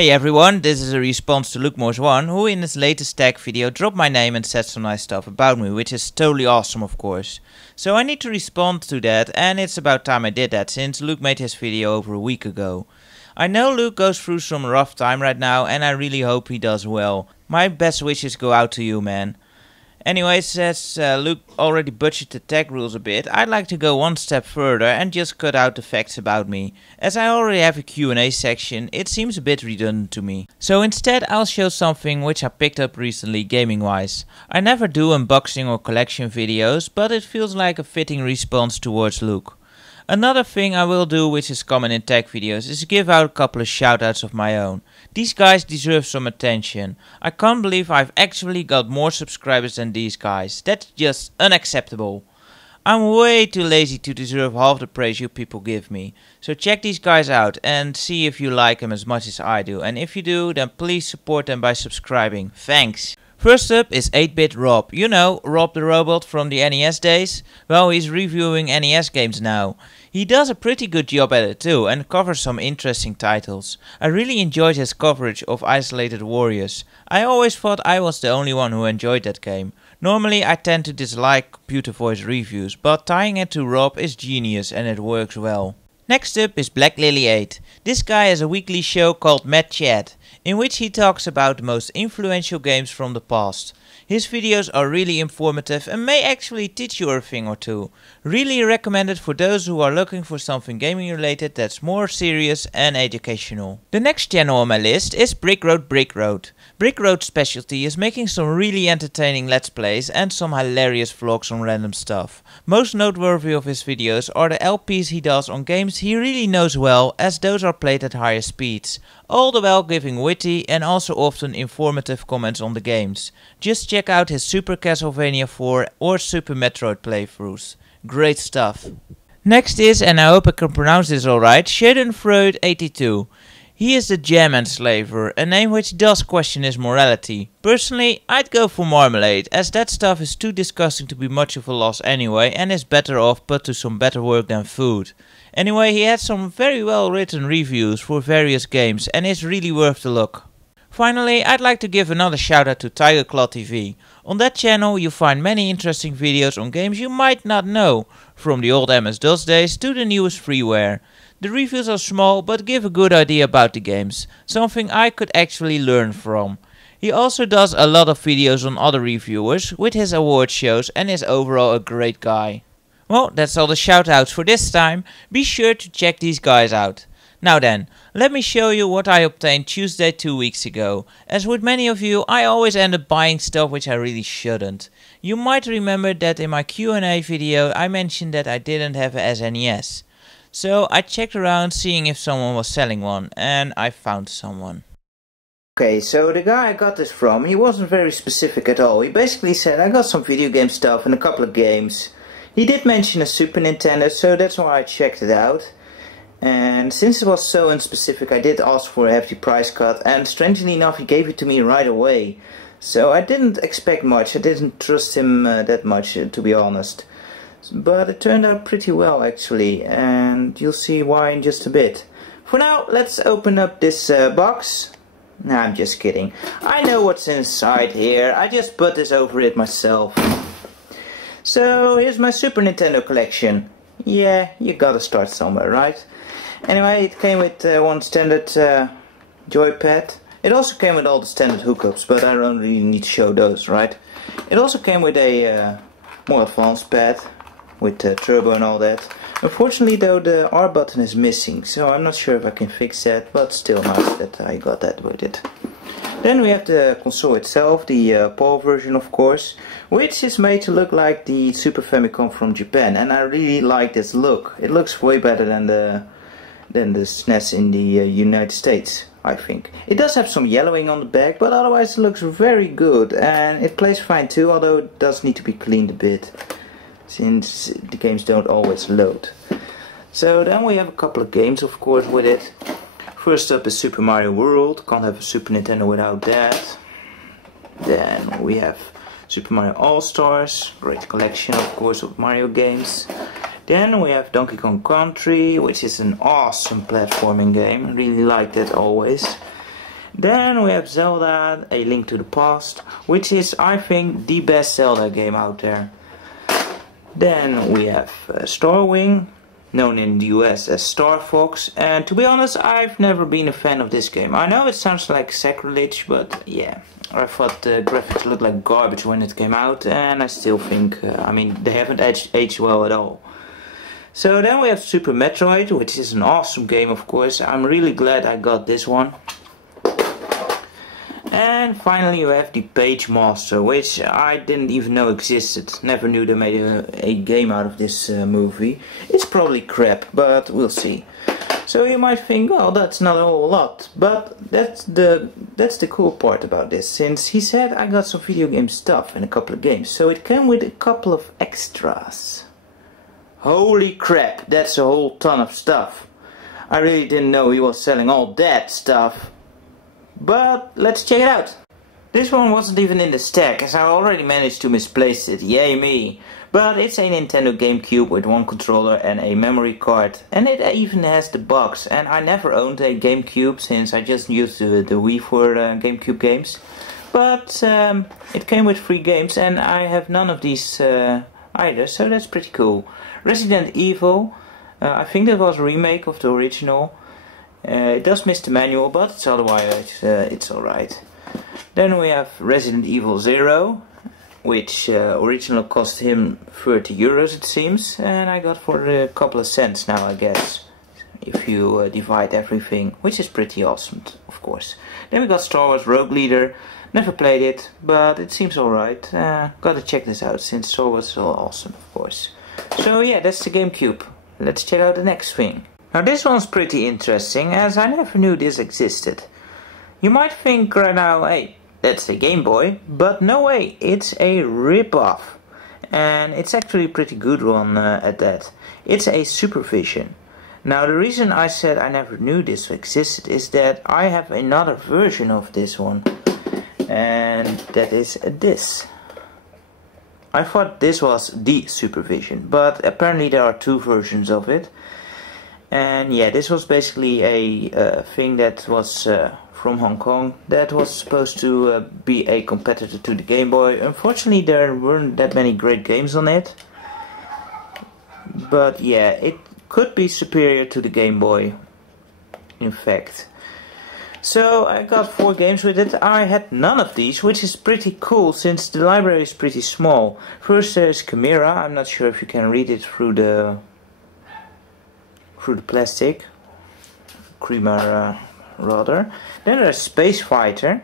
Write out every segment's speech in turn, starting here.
Hey everyone, this is a response to LukeMorse1, who in his latest tag video dropped my name and said some nice stuff about me, which is totally awesome of course. So I need to respond to that, and it's about time I did that, since Luke made his video over a week ago. I know Luke goes through some rough time right now, and I really hope he does well. My best wishes go out to you, man. Anyways, as Luke already butchered the tag rules a bit, I'd like to go one step further and just cut out the facts about me. As I already have a Q&A section, it seems a bit redundant to me. So instead I'll show something which I picked up recently gaming wise. I never do unboxing or collection videos, but it feels like a fitting response towards Luke. Another thing I will do, which is common in tech videos, is give out a couple of shoutouts of my own. These guys deserve some attention. I can't believe I've actually got more subscribers than these guys. That's just unacceptable. I'm way too lazy to deserve half the praise you people give me. So check these guys out and see if you like them as much as I do. And if you do, then please support them by subscribing. Thanks. First up is 8-Bit Rob. You know, Rob the robot from the NES days? Well, he's reviewing NES games now. He does a pretty good job at it too, and covers some interesting titles. I really enjoyed his coverage of Isolated Warriors. I always thought I was the only one who enjoyed that game. Normally I tend to dislike computer voice reviews, but tying it to Rob is genius and it works well. Next up is Black Lily 8. This guy has a weekly show called Mad Chat, in which he talks about the most influential games from the past. His videos are really informative and may actually teach you a thing or two. Really recommended for those who are looking for something gaming related that's more serious and educational. The next channel on my list is Brickroad. Brickroad's specialty is making some really entertaining let's plays and some hilarious vlogs on random stuff. Most noteworthy of his videos are the LPs he does on games he really knows well, as those are played at higher speeds. All the while giving witty and also often informative comments on the games. Just check out his Super Castlevania 4 or Super Metroid playthroughs. Great stuff. Next is, and I hope I can pronounce this alright, Schadenfreude82. He is the Gem Enslaver, a name which does question his morality. Personally, I'd go for Marmalade, as that stuff is too disgusting to be much of a loss anyway and is better off put to some better work than food. Anyway, he had some very well written reviews for various games and is really worth the look. Finally, I'd like to give another shout out to TigerClaw TV. On that channel you find many interesting videos on games you might not know, from the old MS-DOS days to the newest freeware. The reviews are small but give a good idea about the games, something I could actually learn from. He also does a lot of videos on other reviewers with his award shows and is overall a great guy. Well, that's all the shoutouts for this time. Be sure to check these guys out. Now then, let me show you what I obtained Tuesday 2 weeks ago. As with many of you, I always end up buying stuff which I really shouldn't. You might remember that in my Q&A video I mentioned that I didn't have a SNES. So I checked around seeing if someone was selling one, and I found someone. Okay, so the guy I got this from, he wasn't very specific at all. He basically said, I got some video game stuff and a couple of games. He did mention a Super Nintendo, so that's why I checked it out. And since it was so unspecific, I did ask for a hefty price cut, and strangely enough he gave it to me right away. So I didn't expect much, I didn't trust him that much to be honest. But it turned out pretty well actually, and you'll see why in just a bit. For now, let's open up this box. Nah, I'm just kidding. I know what's inside here, I just put this over it myself. So here's my Super Nintendo collection. Yeah, you gotta start somewhere, right? Anyway, it came with one standard joypad. It also came with all the standard hookups, but I don't really need to show those, right? It also came with a more advanced pad with turbo and all that. Unfortunately though, the R button is missing, so I'm not sure if I can fix that, but still nice that I got that with it. Then we have the console itself, the PAL version of course, which is made to look like the Super Famicom from Japan, and I really like this look. It looks way better than the SNES in the United States, I think. It does have some yellowing on the back, but otherwise it looks very good, and it plays fine too, although it does need to be cleaned a bit, since the games don't always load. So then we have a couple of games of course with it. First up is Super Mario World, can't have a Super Nintendo without that. Then we have Super Mario All-Stars, great collection of course of Mario games. Then we have Donkey Kong Country, which is an awesome platforming game, I really like that always. Then we have Zelda, A Link to the Past, which is, I think, the best Zelda game out there. Then we have Starwing, known in the US as Star Fox, and to be honest, I've never been a fan of this game. I know it sounds like sacrilege, but yeah, I thought the graphics looked like garbage when it came out, and I still think, I mean, they haven't aged well at all. So then we have Super Metroid, which is an awesome game, of course. I'm really glad I got this one. And finally we have the Page Master, which I didn't even know existed. Never knew they made a game out of this movie. It's probably crap, but we'll see. So you might think, well, that's not a whole lot, but that's the cool part about this, since he said I got some video game stuff in a couple of games, so it came with a couple of extras. Holy crap, that's a whole ton of stuff. I really didn't know he was selling all that stuff. But let's check it out. This one wasn't even in the stack, as I already managed to misplace it, yay me. But it's a Nintendo GameCube with one controller and a memory card. And it even has the box, and I never owned a GameCube since I just used the Wii for GameCube games. But it came with 3 games and I have none of these either, so that's pretty cool. Resident Evil, I think that was a remake of the original. It does miss the manual, but it's otherwise it's alright. Then we have Resident Evil 0, which originally cost him 30 euros it seems, and I got for a couple of cents now, I guess, if you divide everything, which is pretty awesome, of course. Then we got Star Wars Rogue Leader. Never played it, but it seems alright. Gotta check this out, since Star Wars is all awesome, of course. So yeah, that's the GameCube. Let's check out the next thing. Now this one's pretty interesting, as I never knew this existed. You might think right now, hey, that's a Game Boy, but no way, it's a rip-off. And it's actually a pretty good one at that. It's a Supervision. Now the reason I said I never knew this existed is that I have another version of this one. And that is this. I thought this was the Supervision, but apparently there are 2 versions of it. And yeah, this was basically a thing that was from Hong Kong that was supposed to be a competitor to the Game Boy. Unfortunately, there weren't that many great games on it. But yeah, it could be superior to the Game Boy, in fact. So I got 4 games with it. I had none of these, which is pretty cool since the library is pretty small. First there's Chimera. I'm not sure if you can read it through the plastic. Creamer rather. Then there's Space Fighter.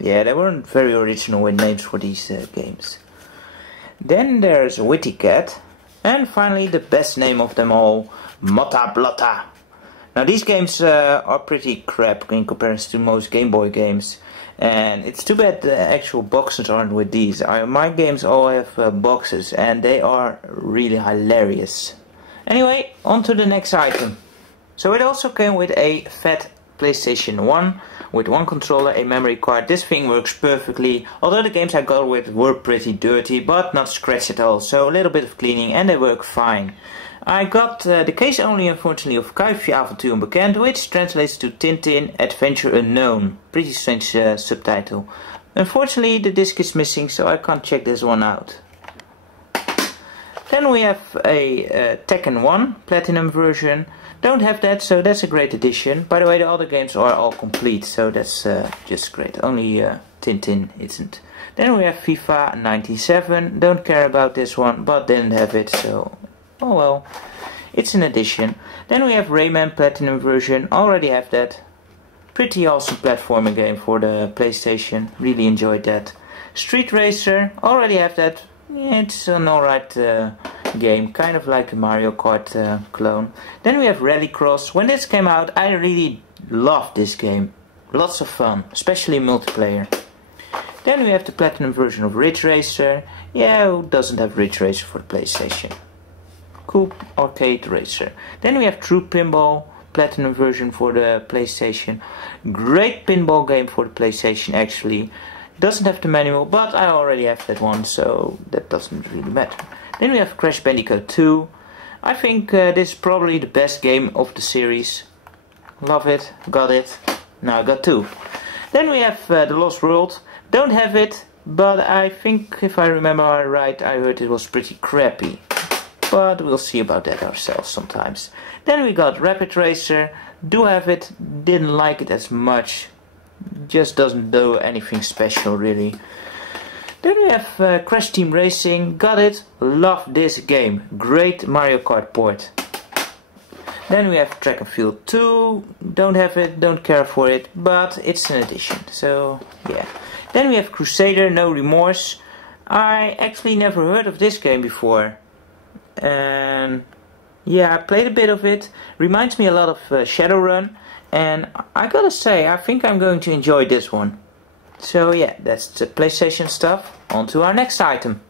Yeah, they weren't very original with names for these games. Then there's Witty Cat. And finally the best name of them all, Motta Blotta. Now these games are pretty crap in comparison to most Game Boy games. And it's too bad the actual boxes aren't with these. My games all have boxes and they are really hilarious. Anyway, on to the next item. So it also came with a fat PlayStation 1 with one controller, a memory card. This thing works perfectly, although the games I got with were pretty dirty, but not scratched at all. So a little bit of cleaning and they work fine. I got the case only, unfortunately, of Kuifje Avontuur Onbekend, which translates to Tintin Adventure Unknown. Pretty strange subtitle. Unfortunately the disc is missing, so I can't check this one out. Then we have a Tekken 1 Platinum version. Don't have that, so that's a great addition. By the way, the other games are all complete, so that's just great. Only Tintin isn't. Then we have FIFA 97. Don't care about this one, but didn't have it, so oh well. It's an addition. Then we have Rayman Platinum version. Already have that. Pretty awesome platforming game for the PlayStation. Really enjoyed that. Street Racer. Already have that. Yeah, it's an alright game, kind of like a Mario Kart clone. Then we have Rallycross. When this came out, I really loved this game. Lots of fun, especially multiplayer. Then we have the Platinum version of Ridge Racer. Yeah, who doesn't have Ridge Racer for the PlayStation? Cool arcade racer. Then we have True Pinball Platinum version for the PlayStation. Great pinball game for the PlayStation actually. Doesn't have the manual, but I already have that one, so that doesn't really matter. Then we have Crash Bandicoot 2. I think this is probably the best game of the series. Love it, got it. Now I got 2. Then we have The Lost World. Don't have it, but I think if I remember right, I heard it was pretty crappy. But we'll see about that ourselves sometimes. Then we got Rapid Racer. Do have it, didn't like it as much. Just doesn't do anything special really. Then we have Crash Team Racing. Got it, love this game. Great Mario Kart port. Then we have Track and Field 2. Don't have it, don't care for it, but it's an addition. So yeah. Then we have Crusader, No Remorse. I actually never heard of this game before. And yeah, I played a bit of it. Reminds me a lot of Shadowrun. And I gotta say, I think I'm going to enjoy this one. So yeah, that's the PlayStation stuff. On to our next item.